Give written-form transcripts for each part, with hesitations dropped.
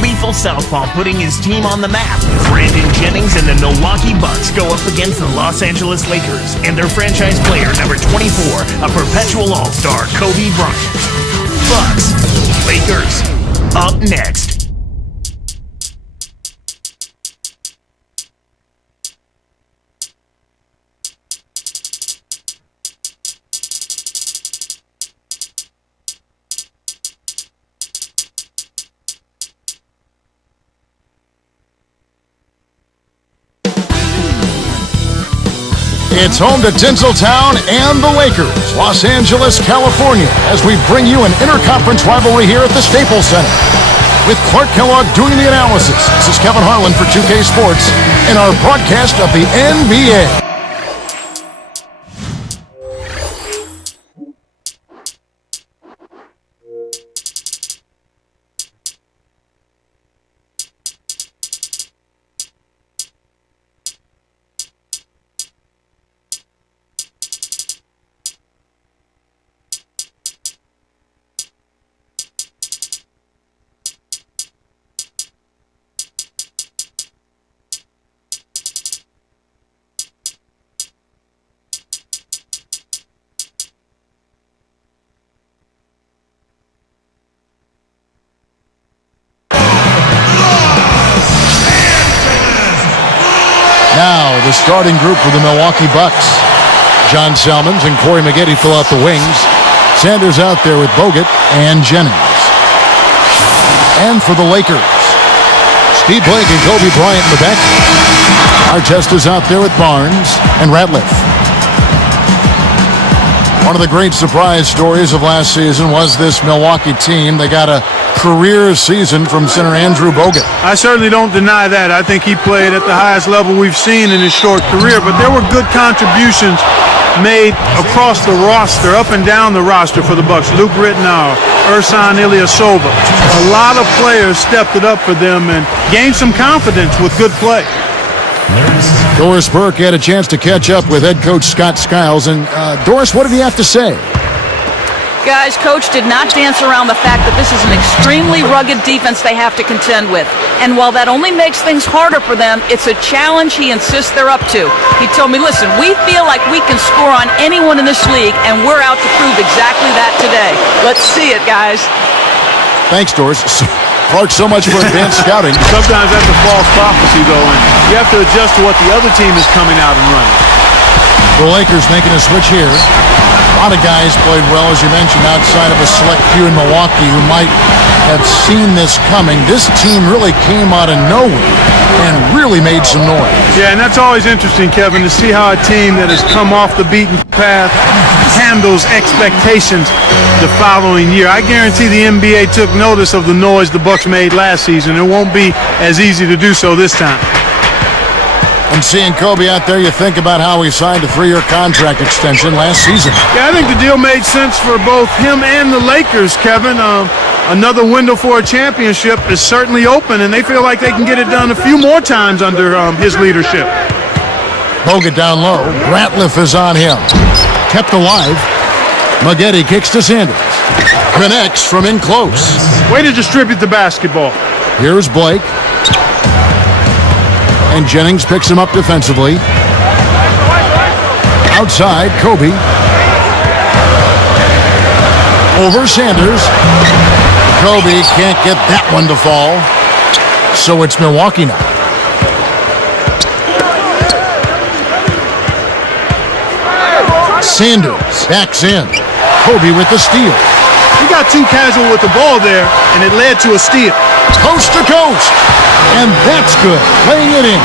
lethal southpaw putting his team on the map. Brandon Jennings and the Milwaukee Bucks go up against the Los Angeles Lakers and their franchise player number 24, a perpetual all-star, Kobe Bryant. Bucks, Lakers, up next. It's home to Tinseltown and the Lakers, Los Angeles, California, as we bring you an interconference rivalry here at the Staples Center. With Clark Kellogg doing the analysis, this is Kevin Harlan for 2K Sports in our broadcast of the NBA. Now, the starting group for the Milwaukee Bucks. John Salmons and Corey Maggette fill out the wings. Sanders out there with Bogut and Jennings. And for the Lakers, Steve Blake and Kobe Bryant in the back. Artest is out there with Barnes and Ratliff. One of the great surprise stories of last season was this Milwaukee team. They got a career season from center Andrew Bogut. I certainly don't deny that. I think he played at the highest level we've seen in his short career, but there were good contributions made across the roster, up and down the roster for the Bucks. Luke Rittenauer, Ersan Ilyasova. A lot of players stepped it up for them and gained some confidence with good play. Doris Burke had a chance to catch up with head coach Scott Skiles. And Doris, what did he have to say? Guys, Coach did not dance around the fact that this is an extremely rugged defense they have to contend with. And while that only makes things harder for them, it's a challenge he insists they're up to. He told me, listen, we feel like we can score on anyone in this league, and we're out to prove exactly that today. Let's see it, guys. Thanks, Doris. Clark, so much for advanced scouting. Sometimes that's a false prophecy, though, and you have to adjust to what the other team is coming out and running. The Lakers making a switch here. A lot of guys played well, as you mentioned, outside of a select few in Milwaukee who might have seen this coming. This team really came out of nowhere and really made some noise. Yeah, and that's always interesting, Kevin, to see how a team that has come off the beaten path handles expectations the following year. I guarantee the NBA took notice of the noise the Bucks made last season. It won't be as easy to do so this time. And seeing Kobe out there, you think about how he signed a 3-year contract extension last season. Yeah, I think the deal made sense for both him and the Lakers, Kevin. Another window for a championship is certainly open, and they feel like they can get it done a few more times under his leadership. Bogut down low. Ratliff is on him. Kept alive. Maggette kicks to Sanders. Connects from in close. Way to distribute the basketball. Here's Blake. And Jennings picks him up defensively. Outside, Kobe. Over Sanders. Kobe can't get that one to fall. So it's Milwaukee now. Sanders backs in. Kobe with the steal. He got too casual with the ball there, and it led to a steal. Coast to coast. And that's good. Playing it in.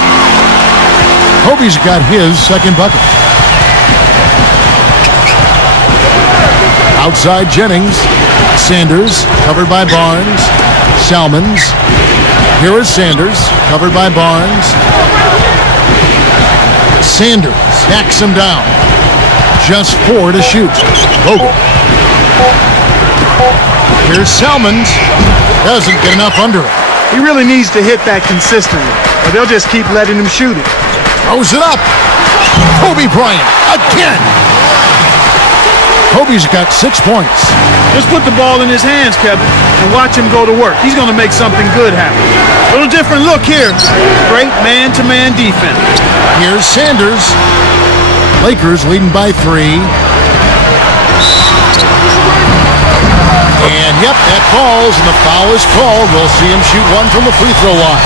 Kobe's got his second bucket. Outside Jennings. Sanders covered by Barnes. Salmons. Here is Sanders covered by Barnes. Sanders backs him down. Just 4 to shoot. Bogut. Here's Salmons. Doesn't get enough under it. He really needs to hit that consistently, or they'll just keep letting him shoot it. Throws it up. Kobe Bryant again. Kobe's got 6 points. Just put the ball in his hands, Kevin, and watch him go to work. He's going to make something good happen. A little different look here. Great man-to-man defense. Here's Sanders. Lakers leading by 3. And yep, that falls, and the foul is called. We'll see him shoot one from the free throw line.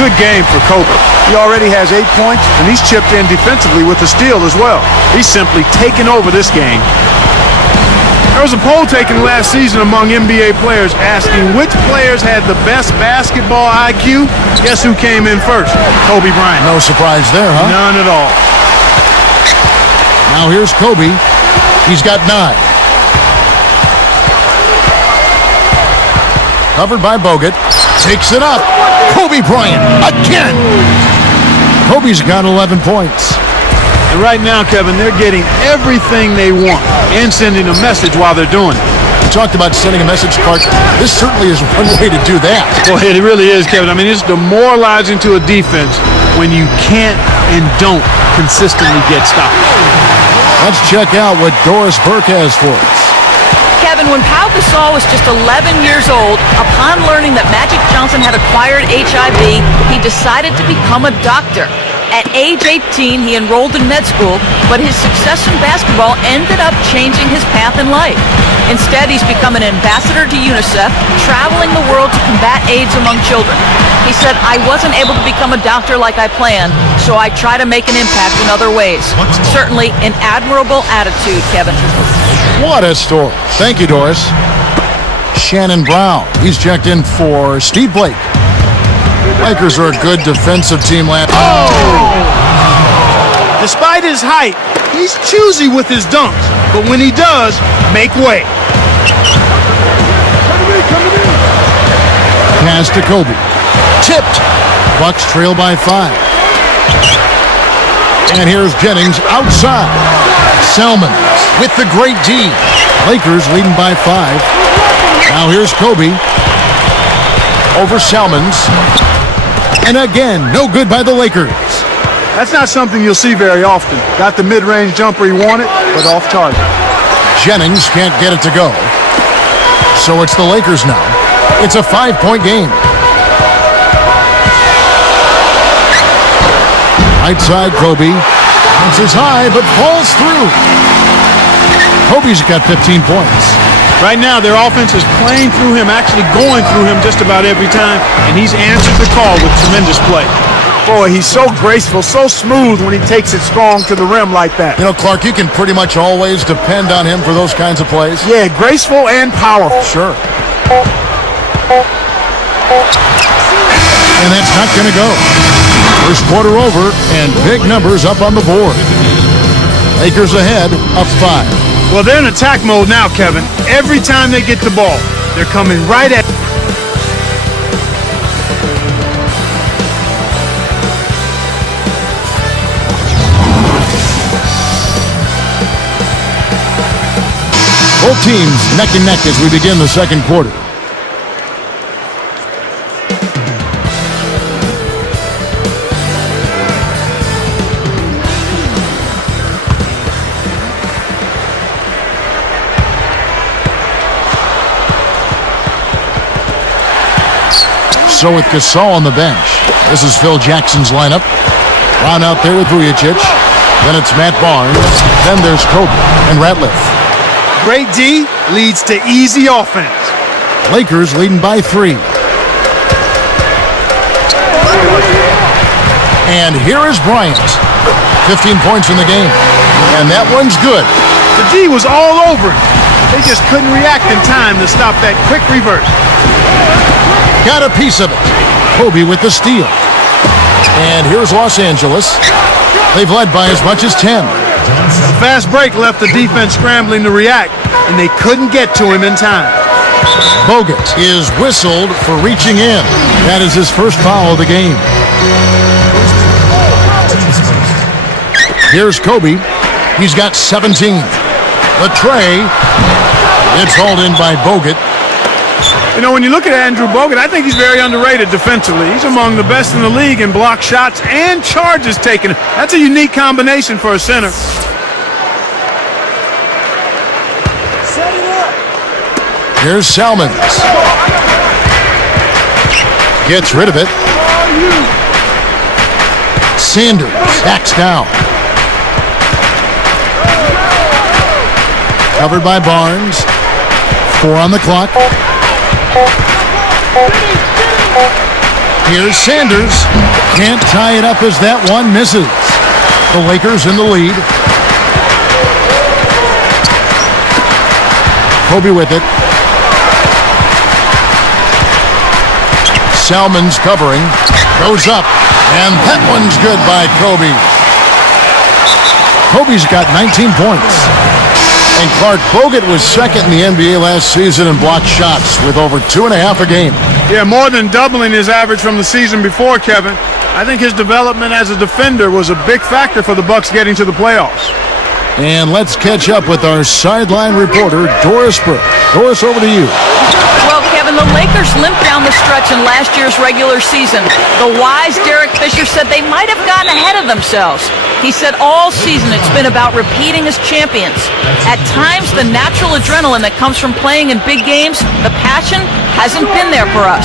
Good game for Kobe. He already has 8 points, and he's chipped in defensively with a steal as well. He's simply taken over this game. There was a poll taken last season among NBA players asking which players had the best basketball IQ. Guess who came in first? Kobe Bryant. No surprise there, huh? None at all. Now here's Kobe. He's got 9. Covered by Bogut. Takes it up. Kobe Bryant again. Kobe's got 11 points. And right now, Kevin, they're getting everything they want and sending a message while they're doing it. We talked about sending a message, Clark. This certainly is one way to do that. Well, it really is, Kevin. I mean, it's demoralizing to a defense when you can't and don't consistently get stopped. Let's check out what Doris Burke has for us. Kevin, when Pau Gasol was just 11 years old, upon learning that Magic Johnson had acquired HIV, he decided to become a doctor. At age 18, he enrolled in med school, but his success in basketball ended up changing his path in life. Instead, he's become an ambassador to UNICEF, traveling the world to combat AIDS among children. He said, "I wasn't able to become a doctor like I planned, so I try to make an impact in other ways." Certainly an admirable attitude, Kevin. What a story. Thank you, Doris. Shannon Brown. He's checked in for Steve Blake. Lakers are a good defensive team last. Despite his height, he's choosy with his dunks, but when he does, make way. Pass to Kobe. Tipped. Bucks trail by 5. And here's Jennings outside. Selman with the great D. Lakers leading by 5. Now here's Kobe. Over Selmans. And again, no good by the Lakers. That's not something you'll see very often. Got the mid-range jumper he wanted, but off target. Jennings can't get it to go. So it's the Lakers now. It's a 5-point game. Right side, Kobe. Bounces high, but falls through. Kobe's got 15 points. Right now, their offense is playing through him, actually going through him just about every time, and he's answered the call with tremendous play. Boy, he's so graceful, so smooth when he takes it strong to the rim like that. You know, Clark, you can pretty much always depend on him for those kinds of plays. Yeah, graceful and powerful. Sure. And that's not going to go. First quarter over, and big numbers up on the board. Lakers ahead, up 5. Well, they're in attack mode now, Kevin. Every time they get the ball, they're coming right at. Both teams neck and neck as we begin the second quarter. So with Gasol on the bench, this is Phil Jackson's lineup. Brown out there with Vujacic. Then it's Matt Barnes. Then there's Kobe and Ratliff. Great D leads to easy offense. Lakers leading by 3. And here is Bryant. 15 points in the game. And that one's good. The D was all over him. They just couldn't react in time to stop that quick reverse. Got a piece of it. Kobe with the steal. And here's Los Angeles. They've led by as much as 10. A fast break left the defense scrambling to react, and they couldn't get to him in time. Bogut is whistled for reaching in. That is his first foul of the game. Here's Kobe. He's got 17. The tray. It's hauled in by Bogut. You know, when you look at Andrew Bogut, I think he's very underrated defensively. He's among the best in the league in block shots and charges taken. That's a unique combination for a center. Here's Salmons. Gets rid of it. Sanders backs down. Covered by Barnes. 4 on the clock. Here's Sanders. Can't tie it up as that one misses. The Lakers in the lead. Kobe with it. Salmons covering. Goes up. And that one's good by Kobe. Kobe's got 19 points. And Clark Bogut was second in the NBA last season in blocked shots with over 2.5 a game. Yeah, more than doubling his average from the season before, Kevin. I think his development as a defender was a big factor for the Bucks getting to the playoffs. And let's catch up with our sideline reporter, Doris Burke. Doris, over to you. Well, Kevin, the Lakers limped down the stretch in last year's regular season. The wise Derek Fisher said they might have gotten ahead of themselves. He said all season it's been about repeating as champions. At times, the natural adrenaline that comes from playing in big games, the passion, hasn't been there for us.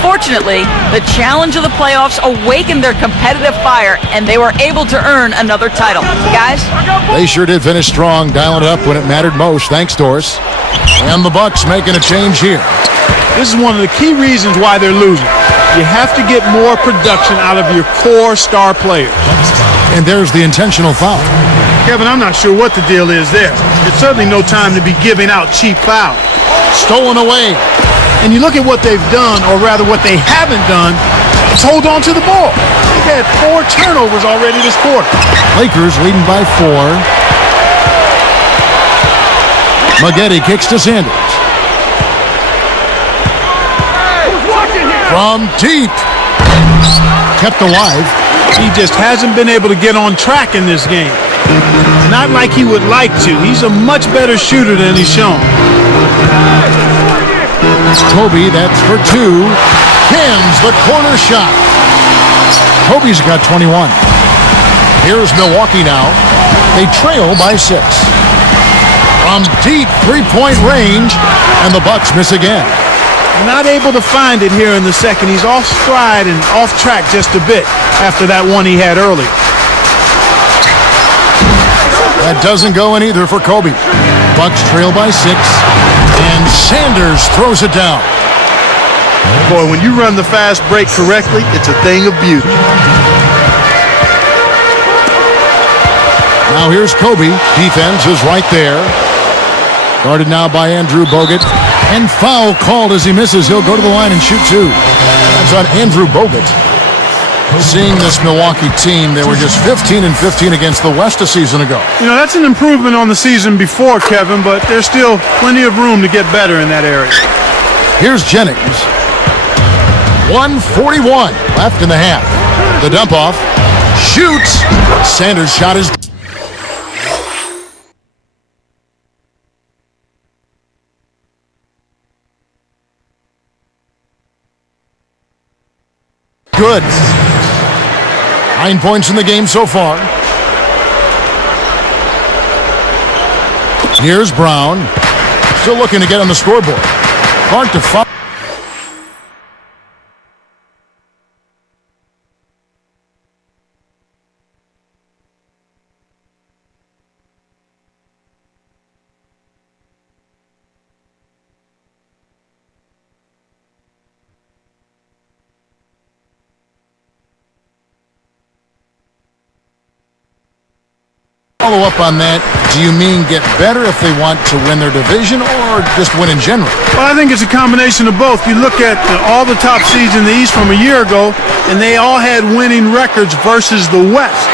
Fortunately, the challenge of the playoffs awakened their competitive fire, and they were able to earn another title. Guys? They sure did finish strong, dialing it up when it mattered most. Thanks, Doris. And the Bucks making a change here. This is one of the key reasons why they're losing. You have to get more production out of your core star players. And there's the intentional foul. Kevin, I'm not sure what the deal is there. It's certainly no time to be giving out cheap fouls. Stolen away. And you look at what they've done, or rather what they haven't done, is hold on to the ball. They've had 4 turnovers already this quarter. Lakers leading by 4. Maggette kicks to Sanders. From deep. Kept alive. He just hasn't been able to get on track in this game. Not like he would like to. He's a much better shooter than he's shown. Kobe, that's for 2. Hams the corner shot. Kobe's got 21. Here's Milwaukee now. They trail by 6. From deep three-point range, and the Bucks miss again. Not able to find it here in the second. He's off stride and off track just a bit after that one he had early. That doesn't go in either for Kobe. Bucks trail by 6, and Sanders throws it down. Boy, when you run the fast break correctly, it's a thing of beauty. Now here's Kobe. Defense is right there. Guarded now by Andrew Bogut. And foul called as he misses. He'll go to the line and shoot 2. That's on Andrew Bogut. Seeing this Milwaukee team, they were just 15-15 against the West a season ago. You know, that's an improvement on the season before, Kevin, but there's still plenty of room to get better in that area. Here's Jennings. 1:41 left in the half. The dump off. Shoots. Sanders' shot is good. 9 points in the game so far. Here's Brown. Still looking to get on the scoreboard. Hard to foul. Follow up on that. Do you mean get better if they want to win their division or just win in general? Well, I think it's a combination of both. You look at all the top seeds in the East from a year ago, and they all had winning records versus the West.